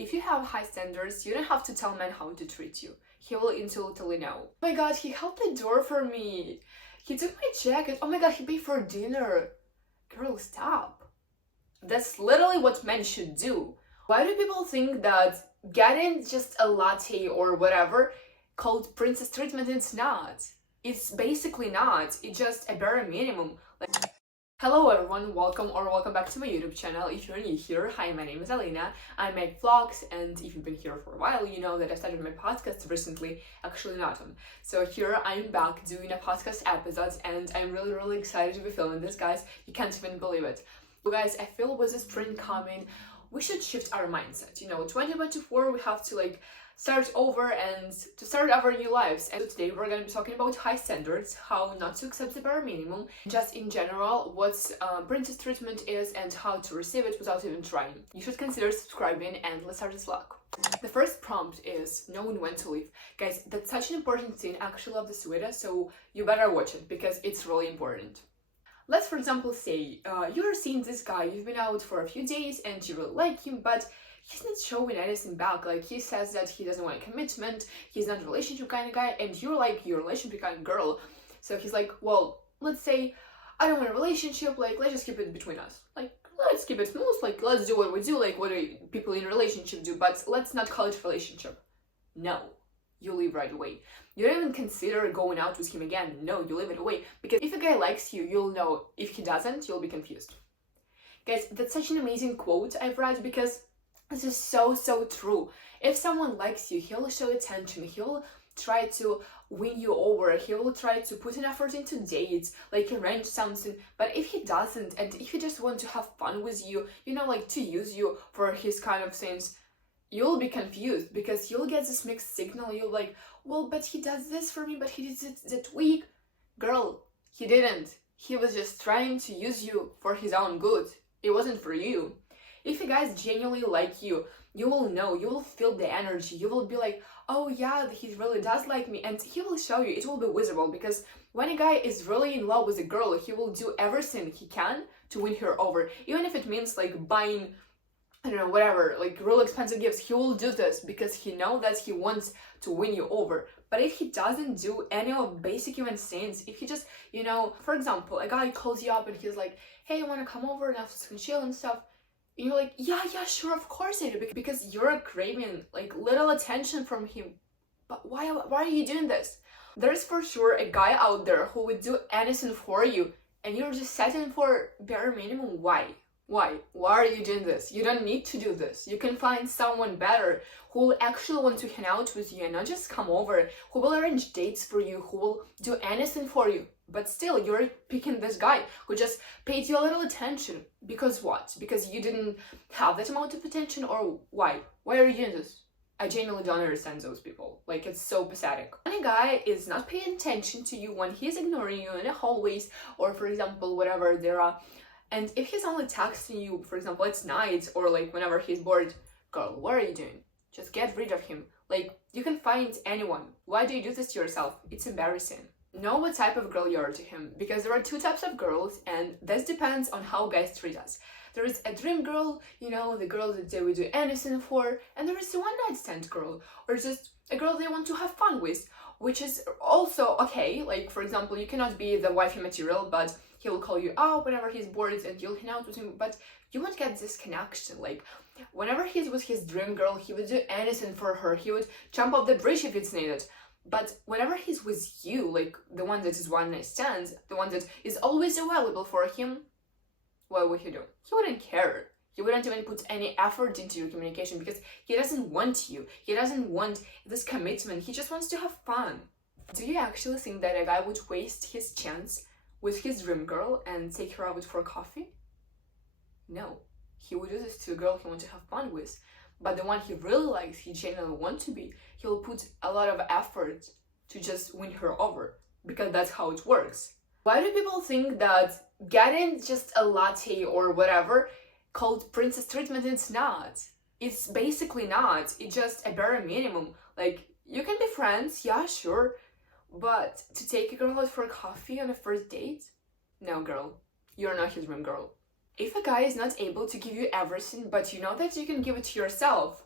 If you have high standards, you don't have to tell man how to treat you. He will intuitively know. Oh my god, he held the door for me. He took my jacket. Oh my god, he paid for dinner. Girl, stop. That's literally what men should do. Why do people think that getting just a latte or whatever called princess treatment? It's not. It's basically not. It's just a bare minimum. Like, hello everyone, welcome back to my YouTube channel. If you're new here, hi, my name is Alina. I make vlogs, and if you've been here for a while, you know that I started my podcast recently, actually in autumn. So here I'm back doing a podcast episode, and I'm really excited to be filming this, guys. You can't even believe it. So guys, I feel with the spring coming, we should shift our mindset. You know, 2024, we have to start over and to start our new lives. And today we're going to be talking about high standards, how not to accept the bare minimum, just in general, what princess treatment is and how to receive it without even trying. You should consider subscribing, and let's start this vlog. The first prompt is knowing when to leave. Guys, that's such an important thing. I actually love this video, so you better watch it because it's really important. Let's, for example, say you're seeing this guy, you've been out for a few days and you really like him, but he's not showing anything back. Like, he says that he doesn't want a commitment, he's not a relationship kind of guy, and you're like, you're a relationship kind of girl. So he's like, well, let's say I don't want a relationship, let's just keep it between us. Let's keep it smooth, let's do what we do, what do people in a relationship do, but let's not call it a relationship. No. You leave right away. You don't even consider going out with him again. No, you leave it away. Because if a guy likes you, you'll know. If he doesn't, you'll be confused. Guys, that's such an amazing quote I've read because this is so true. If someone likes you, he'll show attention. He'll try to win you over. He'll try to put an effort into dates, arrange something. But if he doesn't, and if he just wants to have fun with you, to use you for his kind of things, you'll be confused because you'll get this mixed signal. You're like, well, but he does this for me, but he did it that week. Girl, he didn't. He was just trying to use you for his own good. It wasn't for you. If a guy's genuinely like you, you will know, you will feel the energy. You will be like, oh yeah, he really does like me. And he will show you, it will be visible, because when a guy is really in love with a girl, he will do everything he can to win her over. Even if it means buying, I don't know, whatever, real expensive gifts, he will do this because he knows that he wants to win you over. But if he doesn't do any of basic human things, if he just, for example, a guy calls you up and he's like, hey, I want to come over and have some chill and stuff, and you're like, yeah, sure, of course I do, because you're craving, little attention from him. But why are you doing this? There's for sure a guy out there who would do anything for you, and you're just settling for bare minimum. Why? Why are you doing this? You don't need to do this. You can find someone better who will actually want to hang out with you and not just come over, who will arrange dates for you, who will do anything for you. But still, you're picking this guy who just paid you a little attention. Because what? Because you didn't have that amount of attention, or why? Why are you doing this? I genuinely don't understand those people. It's so pathetic. When a guy is not paying attention to you, when he's ignoring you in the hallways, or for example, whatever there are, and if he's only texting you, for example, it's night or whenever he's bored, girl, what are you doing? Just get rid of him. You can find anyone. Why do you do this to yourself? It's embarrassing. Know what type of girl you are to him, because there are two types of girls, and this depends on how guys treat us. There is a dream girl, the girl that they would do anything for, and there is a one-night stand girl, or just a girl they want to have fun with, which is also okay. For example, you cannot be the wifey material, but he'll call you out whenever he's bored and you'll hang out with him, but you won't get this connection. Whenever he's with his dream girl, he would do anything for her. He would jump off the bridge if it's needed. But whenever he's with you, the one that is one night stand, the one that is always available for him, what would he do? He wouldn't care. He wouldn't even put any effort into your communication because he doesn't want you. He doesn't want this commitment. He just wants to have fun. Do you actually think that a guy would waste his chance with his dream girl and take her out for coffee? No. He would do this to a girl he wants to have fun with. But the one he really likes, he genuinely wants to be, he'll put a lot of effort to just win her over. Because that's how it works. Why do people think that getting just a latte or whatever called princess treatment? It's not. It's basically not. It's just a bare minimum. You can be friends, yeah, sure. But to take a girl out for coffee on a first date? No, girl. You're not his dream girl. If a guy is not able to give you everything, but you know that you can give it to yourself,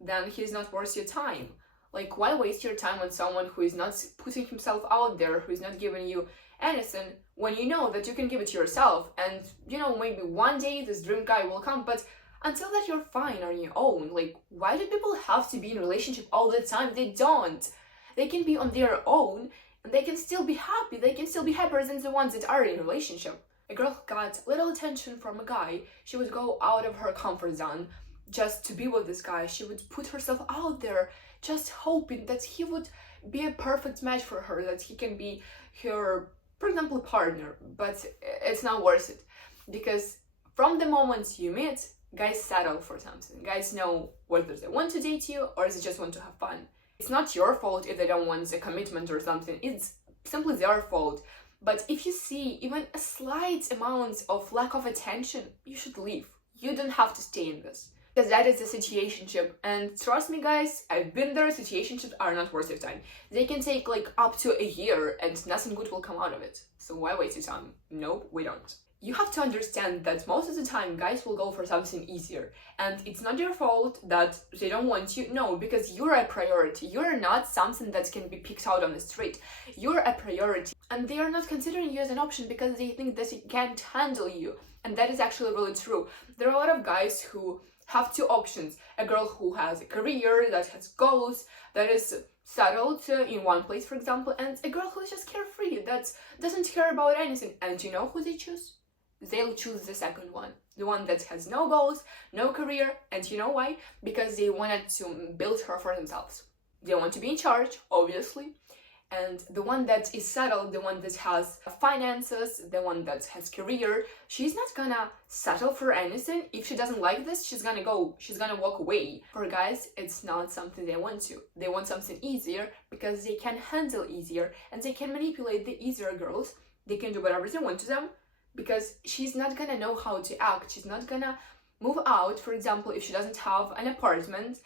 then he's not worth your time. Like, why waste your time on someone who is not putting himself out there, who is not giving you anything, when you know that you can give it to yourself, and, you know, maybe one day this dream guy will come, but until that you're fine on your own. Like, why do people have to be in a relationship all the time? They don't. They can be on their own, and they can still be happy. They can still be happier than the ones that are in a relationship. A girl got little attention from a guy. She would go out of her comfort zone just to be with this guy. She would put herself out there just hoping that he would be a perfect match for her, that he can be her, for example, partner. But it's not worth it, because from the moment you meet, guys settle for something. Guys know whether they want to date you or they just want to have fun. It's not your fault if they don't want a commitment or something. It's simply their fault. But if you see even a slight amount of lack of attention, you should leave. You don't have to stay in this, because that is a situationship. And trust me, guys, I've been there. Situationships are not worth your time. They can take like up to a year and nothing good will come out of it. So why waste your time? Nope, we don't. You have to understand that most of the time guys will go for something easier, and it's not your fault that they don't want you. No, because you're a priority. You're not something that can be picked out on the street. You're a priority, and they are not considering you as an option because they think that they can't handle you. And that is actually really true. There are a lot of guys who have two options: a girl who has a career, that has goals, that is settled in one place, for example, and a girl who is just carefree, that doesn't care about anything. And you know who they choose? They'll choose the second one, the one that has no goals, no career. And you know why? Because they wanted to build her for themselves. They want to be in charge, obviously. And the one that is settled, the one that has finances, the one that has career, she's not gonna settle for anything. If she doesn't like this, she's gonna walk away. For guys, it's not something they want to. They want something easier because they can handle easier and they can manipulate the easier girls. They can do whatever they want to them, because she's not gonna know how to act. She's not gonna move out, for example, if she doesn't have an apartment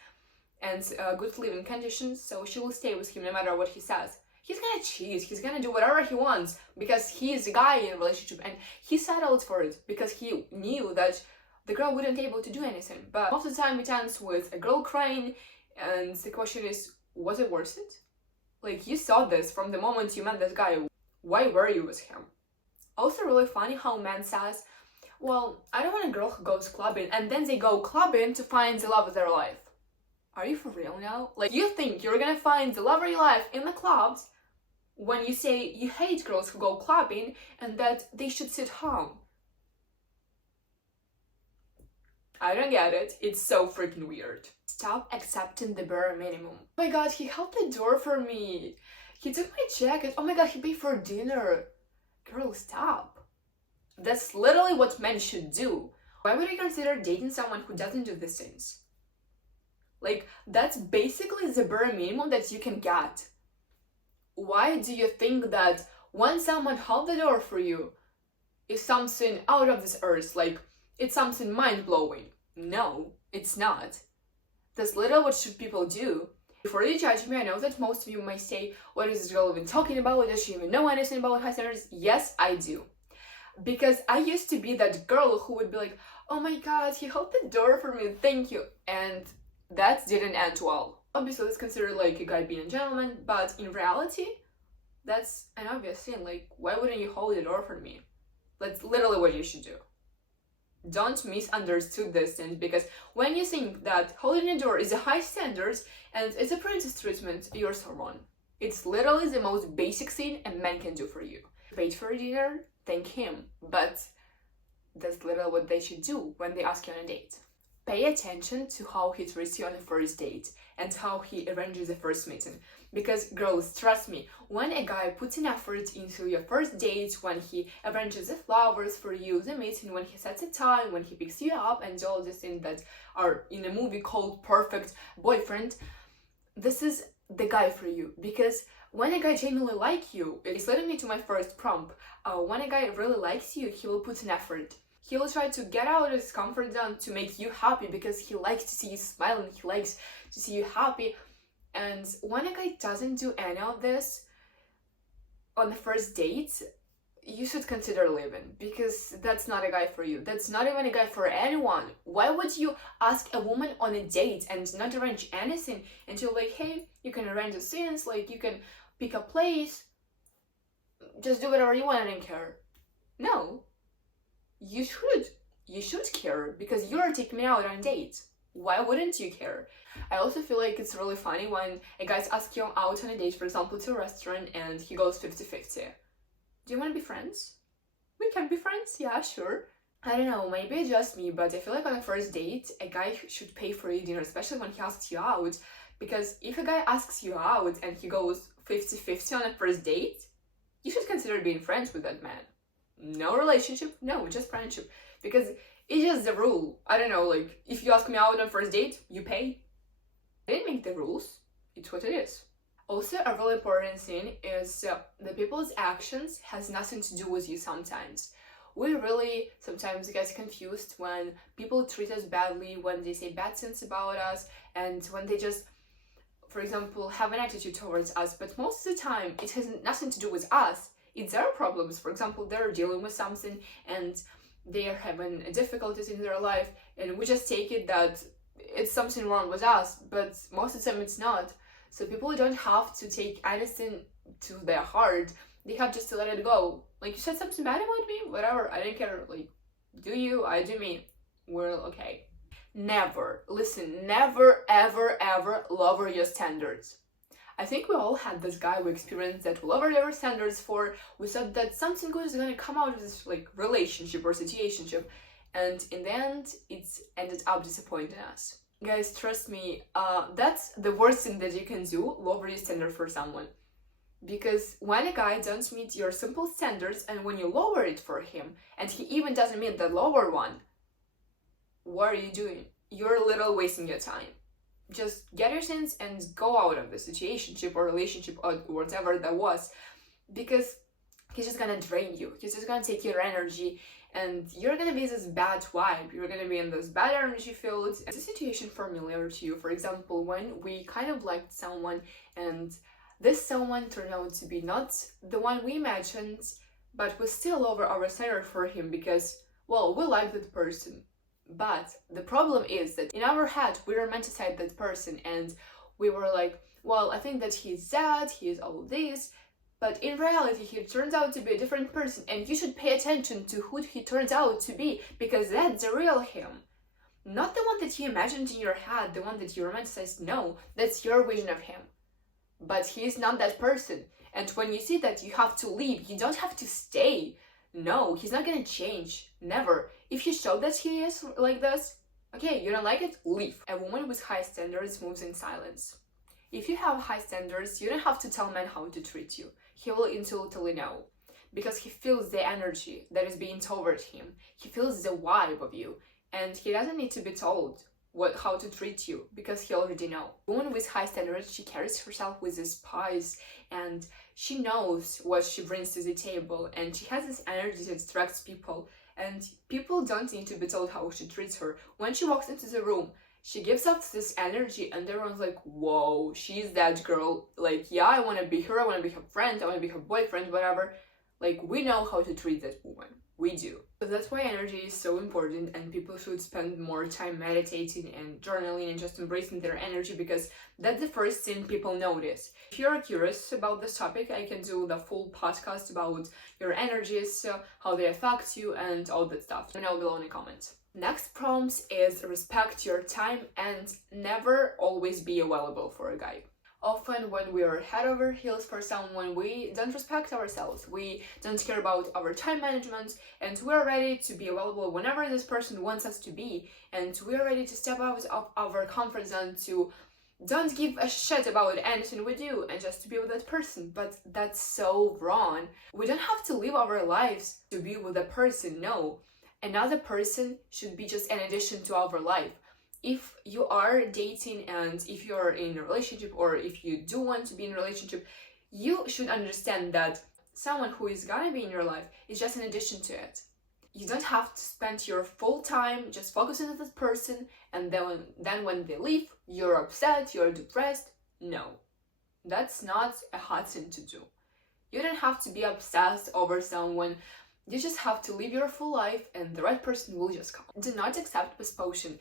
and good living conditions, so she will stay with him no matter what he says. He's gonna cheat, he's gonna do whatever he wants because he is a guy in a relationship, and he settled for it because he knew that the girl wouldn't be able to do anything. But most of the time it ends with a girl crying, and the question is, was it worth it? Like, you saw this from the moment you met this guy. Why were you with him? Also really funny how man says, well, I don't want a girl who goes clubbing, and then they go clubbing to find the love of their life. Are you for real now? Like, you think you're gonna find the love of your life in the clubs when you say you hate girls who go clubbing and that they should sit home? I don't get it. It's so freaking weird. Stop accepting the bare minimum. Oh my god, he held the door for me. He took my jacket. Oh my god, he paid for dinner. Girl, stop. That's literally what men should do. Why would I consider dating someone who doesn't do these things? Like, that's basically the bare minimum that you can get. Why do you think that when someone held the door for you is something out of this earth? Like, it's something mind-blowing. No, it's not. That's literally what should people do. Before you judge me, I know that most of you might say, what is this girl even talking about? Does she even know anything about high standards? Yes, I do. Because I used to be that girl who would be like, oh my god, he held the door for me, thank you. And that didn't end well. Obviously, it's considered like a guy being a gentleman, but in reality, that's an obvious thing. Like, why wouldn't you hold the door for me? That's literally what you should do. Don't misunderstand this thing, because when you think that holding a door is a high standards and it's a princess treatment, you're so wrong. It's literally the most basic thing a man can do for you. Paid for dinner, thank him. But that's literally what they should do when they ask you on a date. Pay attention to how he treats you on the first date and how he arranges the first meeting. Because girls, trust me, when a guy puts an effort into your first date, when he arranges the flowers for you, the meeting, when he sets a time, when he picks you up, and all these things that are in a movie called Perfect Boyfriend, this is the guy for you. Because when a guy genuinely likes you, it's leading me to my first prompt. When a guy really likes you, he will put an effort. He will try to get out of his comfort zone to make you happy because he likes to see you smiling, he likes to see you happy. And when a guy doesn't do any of this on the first date, you should consider leaving, because that's not a guy for you. That's not even a guy for anyone. Why would you ask a woman on a date and not arrange anything until like, hey, you can arrange the scenes, like you can pick a place, just do whatever you want, I don't care. No, you should care, because you're taking me out on a date. Why wouldn't you care? I also feel like it's really funny when a guy asks you out on a date, for example, to a restaurant, and he goes 50-50. Do you want to be friends? We can be friends, yeah, sure. I don't know, maybe it's just me, but I feel like on a first date, a guy should pay for your dinner, especially when he asks you out. Because if a guy asks you out and he goes 50-50 on a first date, you should consider being friends with that man. No relationship, no, just friendship. Because it's just the rule. I don't know, like, if you ask me out on first date, you pay. I didn't make the rules, it's what it is. Also, a really important thing is the people's actions has nothing to do with you sometimes. We really sometimes get confused when people treat us badly, when they say bad things about us, and when they just, for example, have an attitude towards us. But most of the time, it has nothing to do with us. It's their problems. For example, they're dealing with something and they are having difficulties in their life, and we just take it that it's something wrong with us, but most of the time it's not. So people don't have to take anything to their heart. They have just to let it go. Like, you said something bad about me? Whatever, I don't care. Like, do you? I do me. We're okay. Never, listen, never, ever, ever lower your standards. I think we all had this guy we experienced that we lowered our standards for. We thought that something good is gonna come out of this, like, relationship or situationship. And in the end, it's ended up disappointing us. Guys, trust me, that's the worst thing that you can do, lower your standard for someone. Because when a guy doesn't meet your simple standards, and when you lower it for him, and he even doesn't meet the lower one, what are you doing? You're a little wasting your time. Just get your things and go out of the situationship or relationship or whatever that was, because he's just gonna drain you. He's just gonna take your energy, and you're gonna be this bad vibe. You're gonna be in this bad energy field. Is a situation familiar to you? For example, when we kind of liked someone and this someone turned out to be not the one we imagined, but we still lower our standard for him because, well, we like that person. But the problem is that in our head, we romanticize that person and we were like, well, I think that he's that, he is all this, but in reality, he turns out to be a different person, and you should pay attention to who he turns out to be, because that's the real him. Not the one that you imagined in your head, the one that you romanticized. No, that's your vision of him. But he's not that person. And when you see that, you have to leave. You don't have to stay. No, he's not gonna change. Never. If you show that he is like this, okay, you don't like it, leave. A woman with high standards moves in silence. If you have high standards, you don't have to tell men how to treat you. He will intuitively know. Because he feels the energy that is being toward him. He feels the vibe of you. And he doesn't need to be told how to treat you, because he already know. A woman with high standards, she carries herself with this poise, and she knows what she brings to the table, and she has this energy that attracts people, and people don't need to be told how she treats her. When she walks into the room, she gives off this energy, and everyone's like, whoa, she's that girl. Like, yeah, I want to be her, I want to be her friend, I want to be her boyfriend, whatever. Like, we know how to treat that woman. We do. So that's why energy is so important, and people should spend more time meditating and journaling and just embracing their energy, because that's the first thing people notice. If you're curious about this topic, I can do the full podcast about your energies, how they affect you, and all that stuff. Let me know below in the comments. Next prompt is respect your time and never always be available for a guy. Often when we are head over heels for someone, we don't respect ourselves, we don't care about our time management, and we're ready to be available whenever this person wants us to be, and we're ready to step out of our comfort zone to don't give a shit about anything we do and just to be with that person. But that's so wrong. We don't have to live our lives to be with a person, no. Another person should be just an addition to our life. If you are dating and if you're in a relationship, or if you do want to be in a relationship, you should understand that someone who is gonna be in your life is just an addition to it. You don't have to spend your full time just focusing on that person, and then when they leave, you're upset, you're depressed. No, that's not a hard thing to do. You don't have to be obsessed over someone. You just have to live your full life and the right person will just come. Do not accept postponement.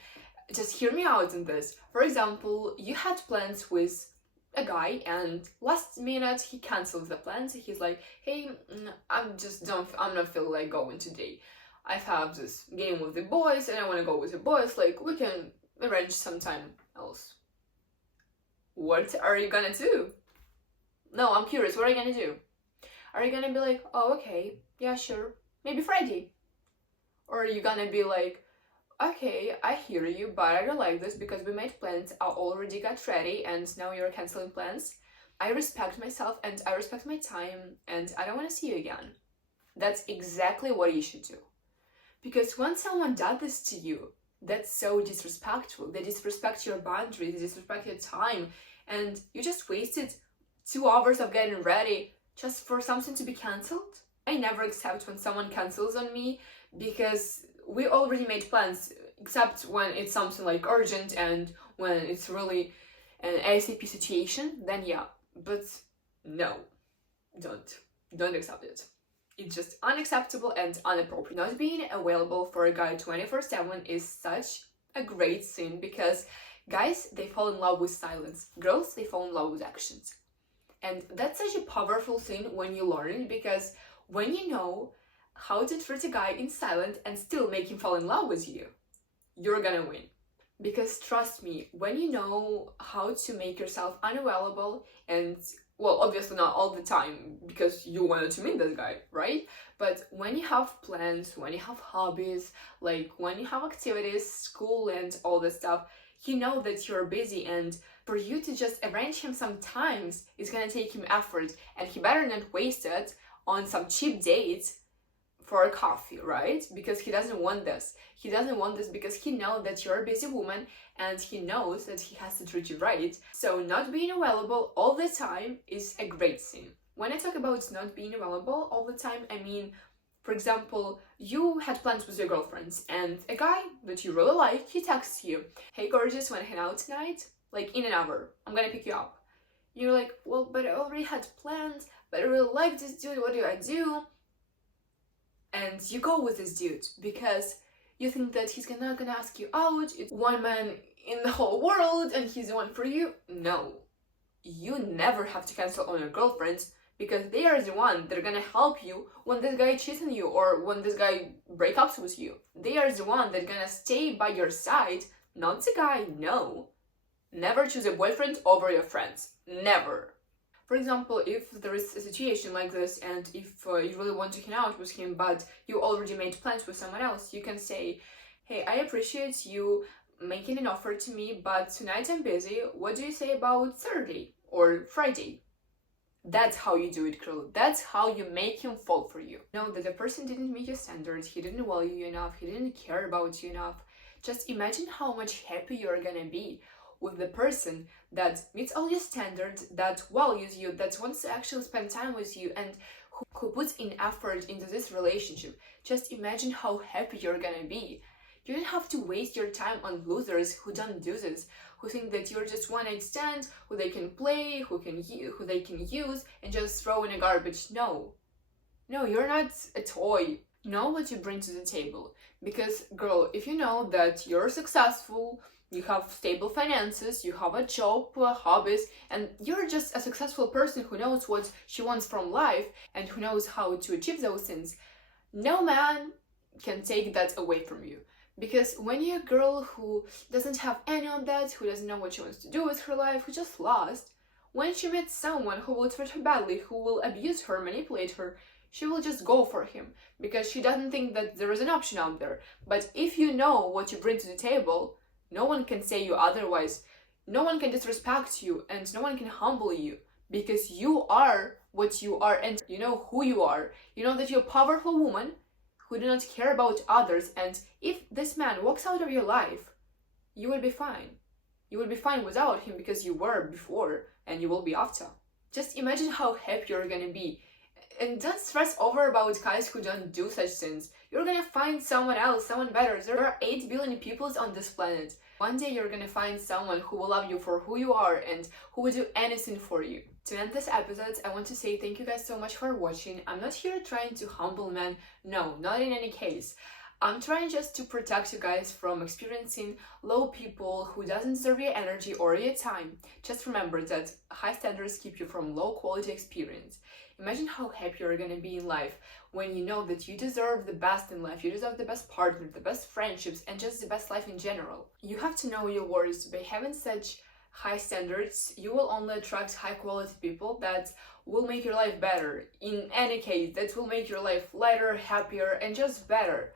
Just hear me out in this. For example, you had plans with a guy and last minute he cancels the plans. He's like, hey, I'm not feeling like going today. I have this game with the boys and I want to go with the boys. Like, we can arrange sometime else. What are you gonna do? No, I'm curious, what are you gonna do? Are you gonna be like, oh, okay, yeah, sure, maybe Friday? Or are you gonna be like, okay, I hear you, but I don't like this because we made plans, I already got ready, and now you're canceling plans? I respect myself and I respect my time, and I don't want to see you again. That's exactly what you should do. Because when someone does this to you, that's so disrespectful. They disrespect your boundaries, they disrespect your time, and you just wasted 2 hours of getting ready just for something to be cancelled. I never accept when someone cancels on me because we already made plans, except when it's something like urgent and when it's really an ASAP situation, then yeah. But no, don't accept it. It's just unacceptable and inappropriate. Not being available for a guy 24/7 is such a great sin because guys, they fall in love with silence. Girls, they fall in love with actions. And that's such a powerful thing when you learn it, because when you know how to treat a guy in silence and still make him fall in love with you, you're gonna win. Because trust me, when you know how to make yourself unavailable, and well, obviously not all the time because you wanted to meet this guy, right? But when you have plans, when you have hobbies, like when you have activities, school and all this stuff, you know that you're busy, and for you to just arrange him sometimes is gonna take him effort, and he better not waste it on some cheap dates for a coffee, right? Because he doesn't want this. He doesn't want this because he knows that you're a busy woman and he knows that he has to treat you right. So not being available all the time is a great sin. When I talk about not being available all the time, I mean, for example, you had plans with your girlfriends and a guy that you really like, he texts you, hey gorgeous, wanna hang out tonight? Like in an hour, I'm gonna pick you up. You're like, well, but I already had plans, but I really like this dude, what do I do? And you go with this dude because you think that he's not gonna ask you out, it's one man in the whole world and he's the one for you. No, you never have to cancel on your girlfriends because they are the one that are gonna help you when this guy cheats on you or when this guy breaks up with you. They are the one that are gonna stay by your side, not the guy. No, never choose a boyfriend over your friends, never. For example, if there is a situation like this and if you really want to hang out with him but you already made plans with someone else, you can say, hey, I appreciate you making an offer to me, but tonight I'm busy. What do you say about Saturday or Friday? That's how you do it, girl. That's how you make him fall for you. Know that the person didn't meet your standards, he didn't value you enough, he didn't care about you enough. Just imagine how much happier you're gonna be with the person that meets all your standards, that values you, that wants to actually spend time with you, and who puts in effort into this relationship. Just imagine how happy you're gonna be. You don't have to waste your time on losers who don't do this, who think that you're just one night stand, who they can play, who they can use and just throw in a garbage. No, you're not a toy. Know what you bring to the table. Because girl, if you know that you're successful, you have stable finances, you have a job, hobbies, and you're just a successful person who knows what she wants from life and who knows how to achieve those things, no man can take that away from you. Because when you're a girl who doesn't have any of that, who doesn't know what she wants to do with her life, who just lost, when she meets someone who will treat her badly, who will abuse her, manipulate her, she will just go for him because she doesn't think that there is an option out there. But if you know what you bring to the table, no one can say you otherwise. No one can disrespect you and no one can humble you because you are what you are and you know who you are. You know that you're a powerful woman who do not care about others, and if this man walks out of your life, you will be fine. You will be fine without him because you were before and you will be after. Just imagine how happy you're gonna be. And don't stress over about guys who don't do such things. You're gonna find someone else, someone better. There are 8 billion people on this planet. One day you're gonna find someone who will love you for who you are and who will do anything for you. To end this episode, I want to say thank you guys so much for watching. I'm not here trying to humble men. No, not in any case. I'm trying just to protect you guys from experiencing low people who doesn't deserve your energy or your time. Just remember that high standards keep you from low quality experience. Imagine how happy you're gonna be in life when you know that you deserve the best in life, you deserve the best partner, the best friendships, and just the best life in general. You have to know your worth. By having such high standards, you will only attract high quality people that will make your life better. In any case, that will make your life lighter, happier, and just better.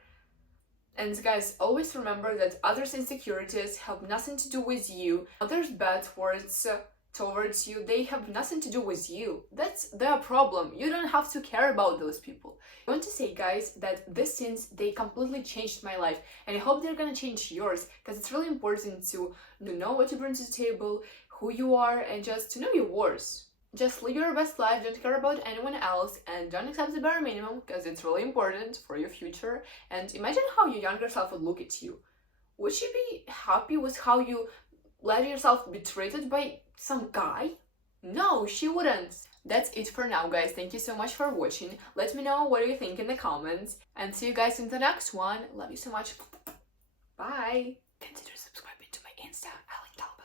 And guys, always remember that others' insecurities have nothing to do with you. Others' bad words towards you, they have nothing to do with you. That's their problem. You don't have to care about those people. I want to say, guys, that these things, they completely changed my life, and I hope they're gonna change yours, because it's really important to know what you bring to the table, who you are, and just to know your worth. Just live your best life, don't care about anyone else, and don't accept the bare minimum, because it's really important for your future. And imagine how your younger self would look at you. Would she be happy with how you let yourself be treated by some guy? No, she wouldn't. That's it for now, guys. Thank you so much for watching. Let me know what you think in the comments, and see you guys in the next one. Love you so much. Bye. Consider subscribing to my Insta. I'll link down below.